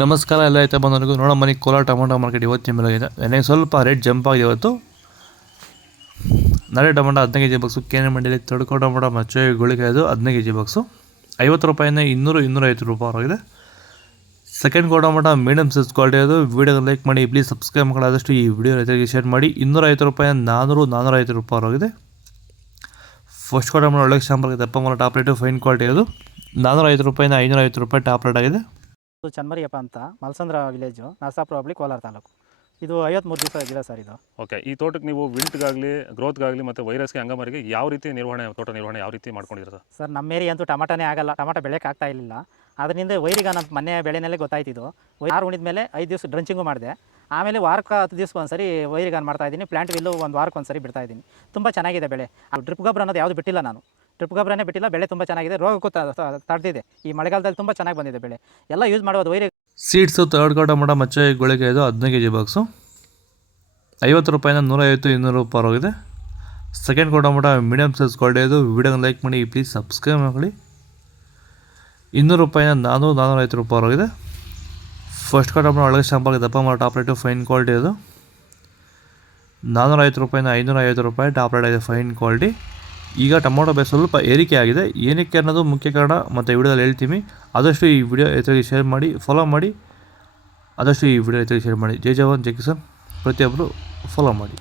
ನಮಸ್ಕಾರ ಎಲ್ಲ ಆಯ್ತಾ ಬಂದವರೆಗೂ ನೋಡೋ ಮನೆ ಕೋಲಾರ ಟೊಮೊಟೊ ಮಾರ್ಕೆಟ್ ಇವತ್ತು ನಿಮ್ಮಲಾಗಿದೆ ನನಗೆ ಸ್ವಲ್ಪ ರೇಟ್ ಜಂಪ್ ಆಗಿದೆ ಇವತ್ತು. ನಾಳೆ ಟೊಮೊಟೊ 15 ಕೆ ಜಿ ಬಾಕ್ಸು, ಕೇನೆ ಮಂಡಿಯಲ್ಲಿ ತಡ್ಕೋ ಟೊಮೊಟೊ ಮಚ್ಚೆ ಗುಳಿಗೆ ಅದು 15 ಕೆ ಜಿ ಬಾಕ್ಸು 50 ರೂಪಾಯಿಂದ 200-250 ರೂಪಾಯಿ ಆಗಿದೆ. Second tomato medium size quality ಅದು. ವೀಡಿಯೋ ಲೈಕ್ ಮಾಡಿ, ಪ್ಲೀಸ್ ಸಬ್ಸ್ಕ್ರೈಬ್ ಮಾಡಿ, ಆದಷ್ಟು ಈ ವಿಡಿಯೋ ರೈತರಿಗೆ ಶೇರ್ ಮಾಡಿ. 250 ರೂಪಾಯಿಂದ 400-450 ರೂಪಾಯಿ ಆಗಿದೆ. ಫಸ್ಟ್ ಟೊಮೊಟೊ ಒಳ್ಳೆ ಶಾಂಪಲ್ ದಪ್ಪ ಮರ ಟಾಪ್ ರೇಟು ಫೈನ್ ಕ್ವಾಲಿಟಿ ಅದು. 450 ರೂಪಾಯಿಂದ 550 ರೂಪಾಯಿ ಟಾಪ್ ರೇಟ್ ಆಗಿದೆ. ಇದು ಚನ್ಮರಿಯಪ್ಪ ಅಂತ ಮಲ್ಸಂದ್ರ ವಿಲೇಜು, ನರಸಾಪುರ ಹೋಬಳಿ, ಕೋಲಾರ ತಾಲೂಕು. ಇದು 53 ದಿವಸ ಗಿಡ ಸರ್ ಇದು. ಓಕೆ, ಈ ತೋಟಕ್ಕೆ ನೀವು ವಿಲ್ಟ್ಗಾಗಲಿ ಗ್ರೋತ್ಗಾಗಲಿ ಮತ್ತು ವೈರಸ್ಗೆ ಅಂಗಮಾರಿಗೆ ಯಾವ ರೀತಿ ತೋಟ ನಿರ್ವಹಣೆ ಯಾವ ರೀತಿ ಮಾಡ್ಕೊಂಡಿದ್ದೀರಾ ಸರ್? ನಮ್ಮ ಏರಿಯಾ ಅಂತೂ ಟಮಾಟನೇ ಆಗಲ್ಲ, ಟಮಾಟ ಬೆಳೆಯೋಕೆ ಆಗ್ತಾ ಇರಲಿಲ್ಲ. ಅದರಿಂದ ವೈರಿಗ ನಮ್ಮ ಮೊನ್ನೆ ಬೆಳೆನಲ್ಲೇ ಗೊತ್ತಾಯ್ತಿದ್ದು. ಯಾರು ಉಣಿದ ಮೇಲೆ 5 ದಿವಸ ಡ್ರಂಚಿಂಗು ಮಾಡಿದೆ. ಆಮೇಲೆ ವಾರಕ್ಕೆ 10 ದಿವಸಕ್ಕೆ ಒಂದ್ಸರಿ ವೈರಿಗಾನ್ ಮಾಡ್ತಾಯಿದ್ದೀನಿ. ಪ್ಲಾಂಟ್ ವಿಲ್ಲು ಒಂದು ವಾರಕ್ಕೆ ಒಂದ್ಸರಿ ಬಿಡ್ತಾಯಿದ್ದೀನಿ. ತುಂಬ ಚೆನ್ನಾಗಿದೆ ಬೆಳೆ. ಡ್ರಿಪ್ ಗೊಬ್ಬರ ಅನ್ನೋದು ಯಾವುದು ಬಿಟ್ಟಿಲ್ಲ ನಾನು. ಡ್ರಿಪ್ ಗೊಬ್ಬರನೇ ಬಿಟ್ಟಿಲ್ಲ. ಬೆಳೆ ತುಂಬ ಚೆನ್ನಾಗಿದೆ. ರೋಗಕ್ಕೂ ತಡೆದಿದೆ. ಈ ಮಳೆಗಾಲದಲ್ಲಿ ತುಂಬ ಚೆನ್ನಾಗಿ ಬಂದಿದೆ ಬೆಳೆ. ಎಲ್ಲ ಯೂಸ್ ಮಾಡೋದು ವೈರಿ ಸೀಡ್ಸು ತರ್ಡ್ ಟೊಮೊಟೊ ಮಚ್ಚೆ ಗುಳಿಗೆ ಇದು 15 ಕೆ ಜಿ ಬಾಕ್ಸು 50 ರೂಪಾಯಿಂದ 150-200 ರೂಪಾಯಿ ಆಗಿದೆ. Second tomato medium size quality ಇದು. ವಿಡಿಯೋನ ಲೈಕ್ ಮಾಡಿ, ಪ್ಲೀಸ್ ಸಬ್ಸ್ಕ್ರೈಬ್ ಮಾಡಿ. 200 ರೂಪಾಯಿಂದ 400-450 ರೂಪಾಯಿ ಆಗಿದೆ. ಫಸ್ಟ್ ಟೊಮೊಟೊ ಒಳಗೆ ಶಾಂಪಲ್ ದಪ್ಪ ಮರ ಟಾಪ್ ರೇಟು ಫೈನ್ ಕ್ವಾಲಿಟಿ ಅದು. 450 ರೂಪಾಯಿಂದ 550 ರೂಪಾಯಿ ಟಾಪ್ ರೇಟ್ ಆಗಿದೆ, ಫೈನ್ ಕ್ವಾಲಿಟಿ. ಈಗ ಟೊಮೊಟೊ ಬೆಲೆ ಸ್ವಲ್ಪ ಏರಿಕೆ ಆಗಿದೆ. ಏನಕ್ಕೆ ಅನ್ನೋದು ಮುಖ್ಯ ಕಾರಣ ಮತ್ತು ವಿಡಿಯೋದಲ್ಲಿ ಹೇಳ್ತೀನಿ. ಆದಷ್ಟು ಈ ವಿಡಿಯೋ ರೈತರಿಗೆ ಶೇರ್ ಮಾಡಿ, ಫಾಲೋ ಮಾಡಿ. ಆದಷ್ಟು ಈ ವಿಡಿಯೋ ರೈತರಿಗೆ ಶೇರ್ ಮಾಡಿ. ಜೈ ಜವಾನ್ ಜೈ ಕಿಸಾನ್, ಪ್ರತಿಯೊಬ್ಬರು ಫಾಲೋ ಮಾಡಿ.